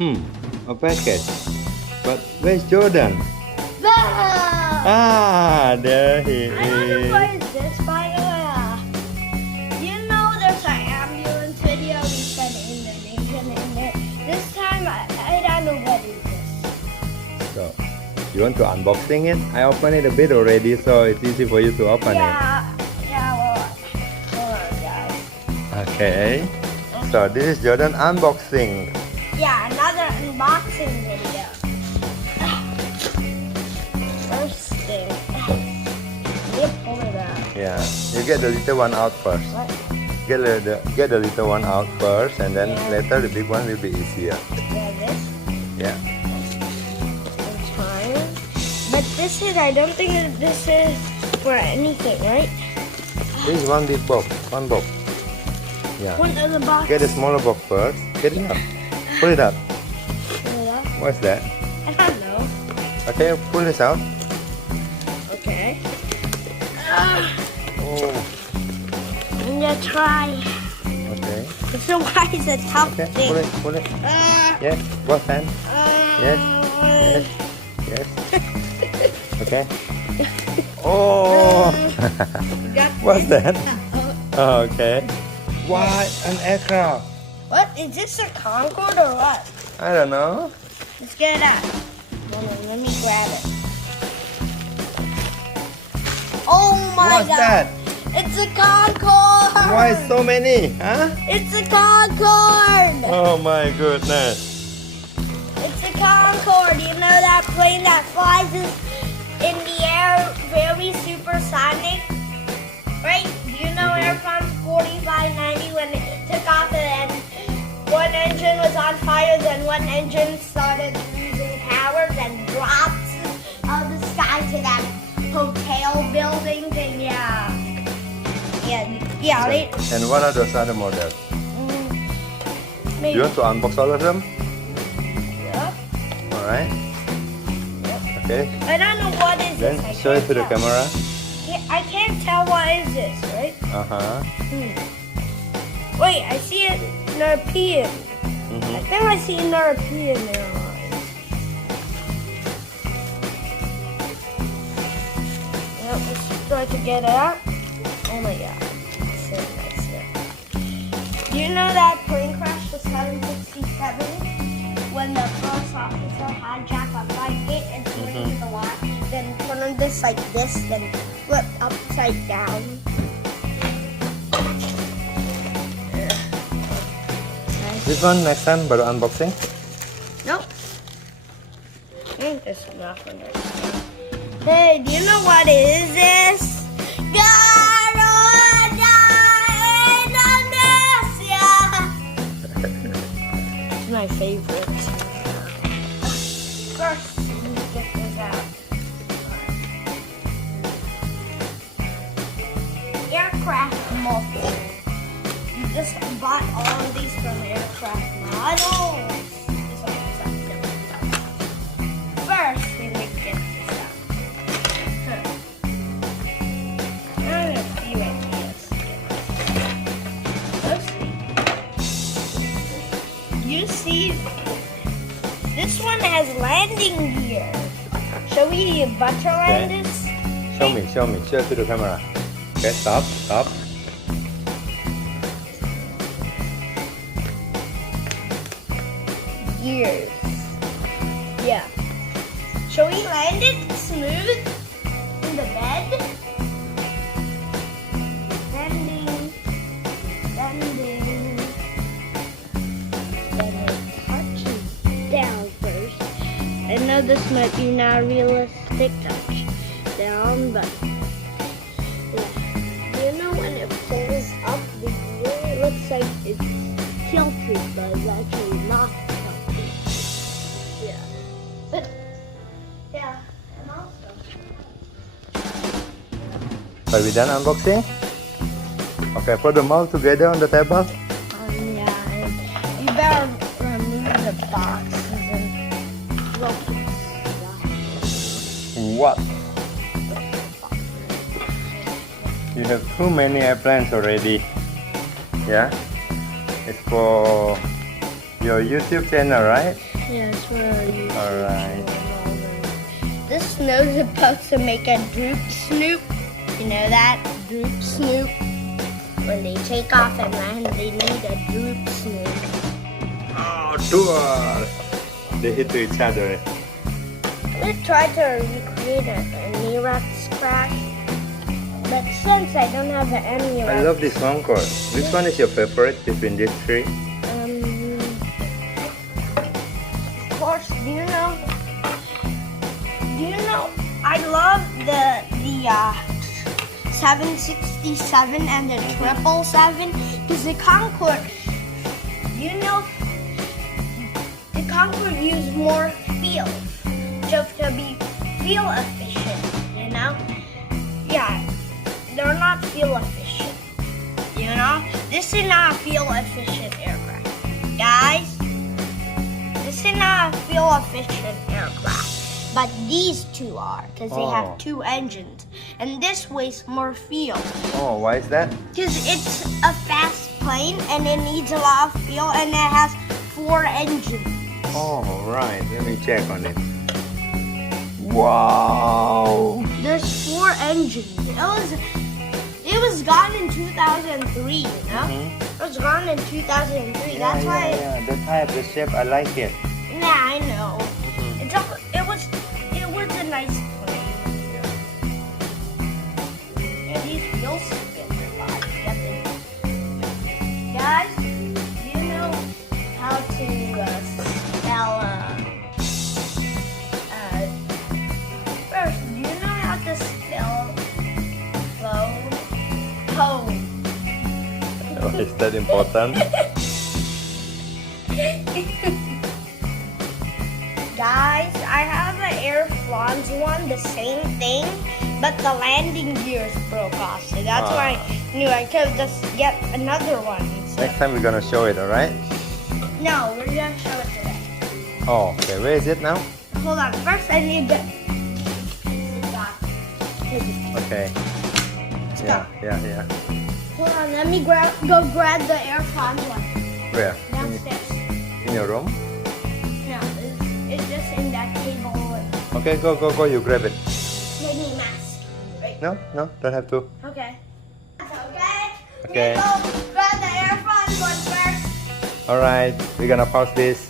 A package. But where's Jordan? Ah, there he I don't know is. what is this, by the way. You know there's an ambulance video we said Indonesian in it. This time I don't know what is this. So, you want to unboxing it? I opened it a bit already, so it's easy for you to open Yeah, well, hold on, guys. it. Okay. So this is Jordan unboxing. Yeah, another unboxing video. First thing. You pull it out. Yeah. You get the little one out first. What? Get the little one out first, and then later the big one will be easier. Yeah, this. Yeah. It's fine. But this is, I don't think that this is for anything, right? This is one big box. One box. Yeah. One of the box. Get the smaller box first. Get it up. Pull it up. Pull it up. What's that? I don't know. Okay, pull this out. Okay. Oh. I'm gonna try. Okay. So why is it tough Okay. thing? Pull it. Yes. Both hands. Yes. Yes. Yes. Okay. Oh. What's that? Oh, okay. Why an aircraft? What? Is this a Concorde or what? I don't know. Let's get it out. Hold on, let me grab it. Oh my What's god. that? It's a Concorde! Why so many? Huh? It's a Concorde! Oh my goodness. It's a Concorde. You know that plane that flies in the air very supersonic? Right? You know Air France 4590 when it took off and then one engine was on fire, then one engine started losing power, then dropped out of the sky to that hotel building thing. Yeah. And what are those other models? Maybe. You want to unbox all of them? Yeah. Alright. Okay. I don't know what is Then this. I show it can't to the tell. camera. I can't tell what is this, right? Uh-huh. Wait, I see it European. I think I see European Airlines. Yep, let's try to get it out. Oh my god. It's so nice there. Do you know that plane crash was 767 when the first officer hijacked a flight gate and threw it into the water, then turned this like this, then flipped upside down? This one next time baru unboxing. Nope. I think this is not for next time. Hey, do you know what is this? Garuda Indonesia! It's my favorite. First, let me get this out. Aircraft model. You just bought all of these from aircraft models. This one is up there. First, we need to get this out. I have a few ideas. Let's see. You see, this one has landing gear. Shall we butter land Okay. this? Show me. Show it to the camera. Okay, stop. Gears. Yeah. Shall we land it smooth in the bed? Landing. Then it touches down first. I know this might be not realistic touch down, but yeah. You know when it pulls up the gear, it looks like it's tilted, but it's actually not tilted. Yeah. But yeah, and also. Are we done unboxing? Okay, put them all together on the table. Yeah, and you better remove the boxes and broken stuff. What? You have too many airplanes already. Yeah? It's for your YouTube channel, right? Yeah, it's really Alright. This snow's supposed to make a droop snoop. You know that? Droop snoop. When they take off and land, they need a droop snoop. Oh, tour! They hit to each other. I tried to recreate an Iraq's crash, but since I don't have an Iraq, I love this Concorde. Which one is your favorite between these three? Of course, do you know? I love the 767 and the 777 because the Concorde. You know, the Concorde use more fuel just to be fuel efficient. You know? Yeah, they're not fuel efficient. You know, this is not a fuel efficient aircraft, guys. This is not a fuel efficient aircraft. But these two are, because they have two engines. And this wastes more fuel. Oh, why is that? Because it's a fast plane and it needs a lot of fuel and it has 4 engines. Oh, right. Let me check on it. Wow! There's 4 engines. It was gone in 2003, you know? It was gone in 2003. That's why. Yeah. The type, the shape, I like it. Yeah, I know. It was a nice plane. Yeah, these wheels spin a lot. Guys, do you know how to spell? First, do you know how to spell phone? Home. Oh, is that important? Guys, I have an Air France one, the same thing, but the landing gears broke off. So that's why I knew I could just get another one. Next time we're gonna show it, alright? No, we're gonna show it today. Oh, okay. Where is it now? Hold on. First, I need to. Okay. Let's Yeah. go. Hold on. Let me go grab the Air France one Where? downstairs. In your room? No, it's just in that table. Okay, go. You grab it. Let me mask. Right. No, don't have to. Okay. Okay. Go grab the Air France one first. Alright, we're gonna pause this.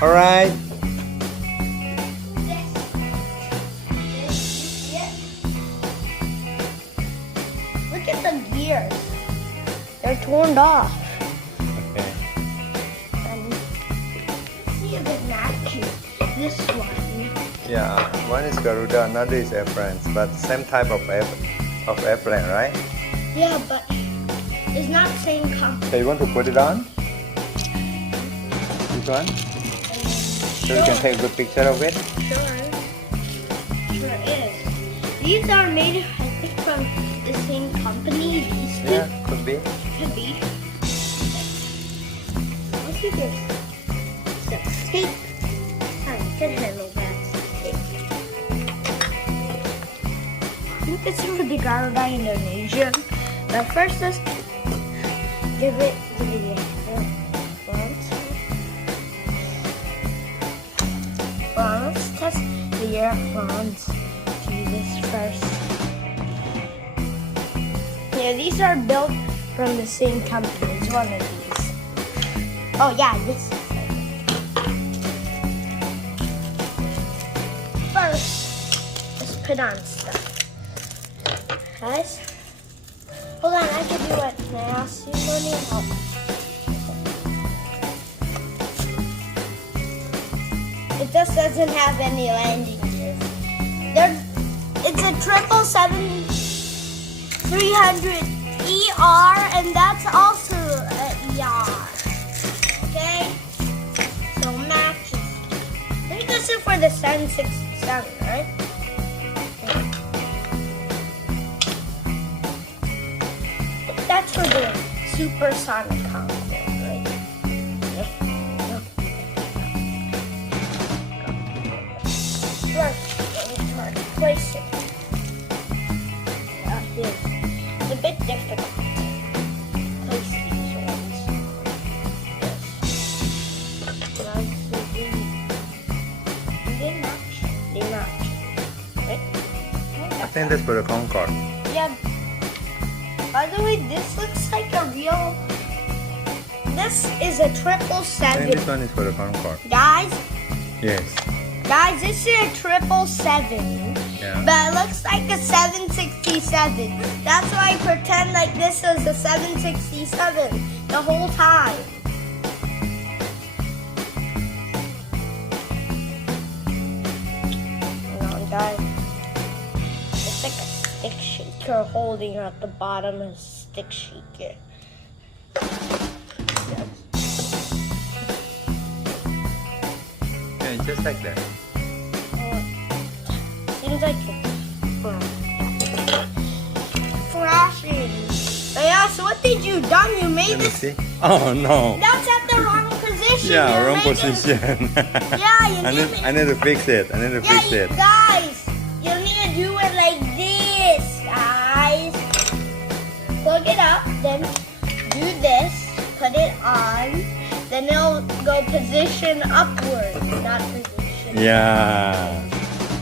Alright. Look at the gears. They're torn off. Okay. And see if it matches this one. Yeah, one is Garuda, another is Air France, but same type of airplane, right? Yeah, but it's not the same company. So you want to put it on? This one? So you can take a good picture of it? Sure is. These are made, I think, from the same company. These two. Yeah, could be. Could be. Let's see this. The tape. I can handle that tape. I think this is for the Garuda Indonesia. But first, let's give it to the front. Well, let's test the Air France. Do this first. Yeah, these are built from the same company as one of these. Oh yeah, this is it. First, let's put on stuff. Guys, hold on, I can do it. Can I ask you money? It just doesn't have any landing gears. It's a 777-300ER, and that's also an ER. Okay? So matches. I think this is for the 767, right? That's for the supersonic Concorde, right? First, let me try to place it. It's a bit difficult to place these ones. think that's for the Concorde. Yeah. By the way, this looks like a real. This is a I think 777. this one is for the Concorde. Guys, Yes. this is a 777. Yeah. But it looks like a 767. That's why I pretend like this was a 767 the whole time. Hang on, guys. It's like a stick shaker holding at the bottom of a stick shaker. Yeah, just like that. Seems like it's flashing. But yeah, so what did you done? You made Let me this. see. Oh no. That's at the wrong position. Yeah, You're wrong making- position. Yeah, you I need. need to fix it. I need to Yeah, fix you it. guys, you need to do it like this, guys. Plug it up, then do this. Put it on. Then it'll go position upward, not position. Yeah.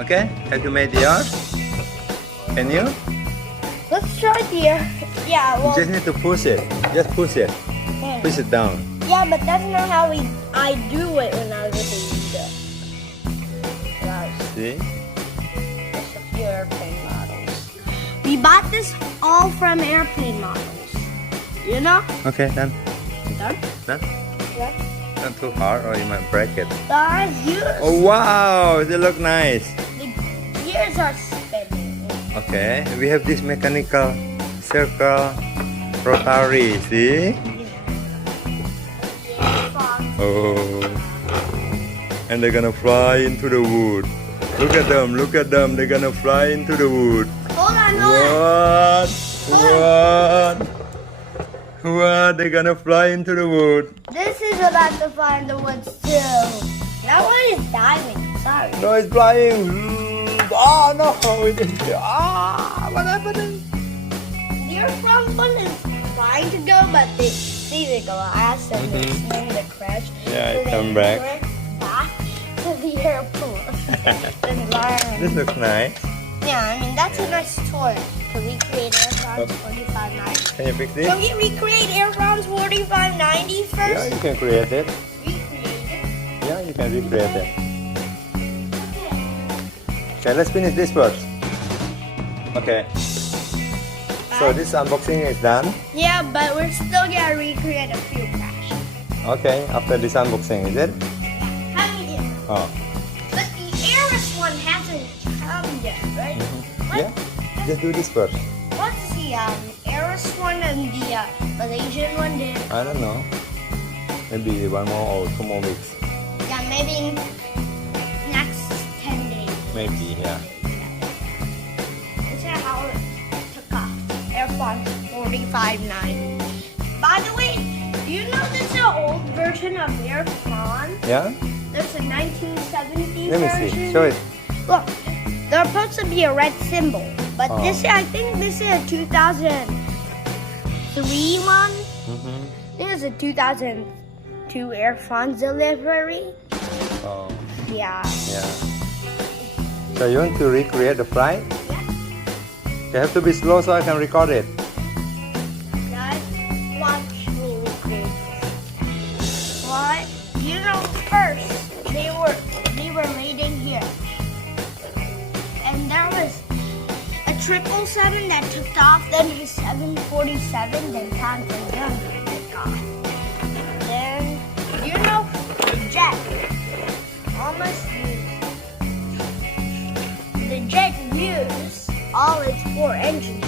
Okay. Have you made yours? Can you? Let's try here. Yeah, You well, just need to push it. Just push it. yeah. Push it down. Yeah, but that's not how I do it when I was a baby. Guys, See? just a few airplane models. We bought this all from airplane models. You know? Okay, done. Done? Done. Yeah. Not too hard or you might break it. Guys, Oh wow, they look nice. the gears are spinning. Okay, we have this mechanical circle rotary. See? Oh, and they're gonna fly into the wood. Look at them, look at them. They're gonna fly into the wood. Hold on, hold on. What? What? They're gonna fly into the wood. This is about to fly in the woods too. That one is diving. Sorry. No, it's flying. Oh no! It is. Ah, what happened? Your front one is trying to go, but they see the glass and they're seeing the crash. Yeah, so it they come back. went back to the airport. Environment. This looks nice. Yeah, I mean that's a nice toy to recreate Air France 4590. Can you fix this? Can we recreate Air France 4590 first? Yeah, you can create it. Recreate it. Yeah, you can recreate it. Okay, let's finish this first. Okay. So this unboxing is done. Yeah, but we're still gonna recreate a few crashes. Okay, after this unboxing, is it? How do you do? Oh, But the Airus one hasn't come yet, right? What? yeah. Just do this first. What's the Airus one and the Malaysian one did? I don't know. Maybe 1 more or 2 more weeks. Yeah, maybe next 10 days. Maybe, yeah. This is how it took off. Air France 4590. By the way, do you know this is an old version of Air France? Yeah? There's a 1970 Let me version. see. Show it. Look, there's supposed to be a red symbol, but Oh. I think this is a 2003 one. Mm-hmm. This is a 2002 Air France delivery. Oh, Yeah. yeah. So you want to recreate the flight? Yeah. You have to be slow so I can record it. Guys, watch me recreate this. What? You know, first they were waiting here, and there was a 777 that took off, then a 747, then time for them to take off. Then you know the jet almost the jet used all its 4 engines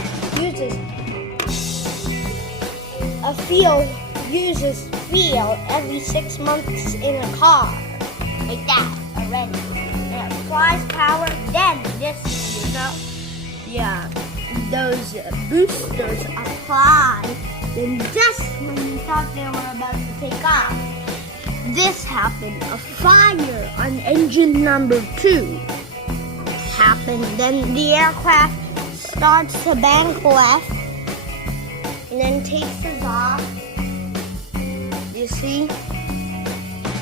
uses fuel every 6 months in a car. Like that already. And it flies power, then this, you know? Yeah. Those boosters apply. Then just when you thought they were about to take off, this happened. A fire on engine number 2 happened. Then the aircraft starts to bank left and then takes us off. You see?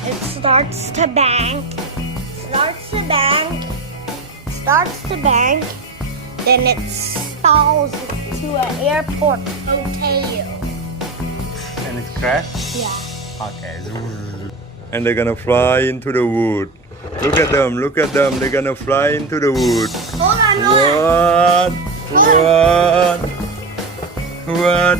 It starts to bank, then it stalls to an airport hotel. And it's crash? Yeah. Okay. And they're gonna fly into the wood. Look at them, look at them. They're gonna fly into the wood. Hold on, hold on. What? What? What?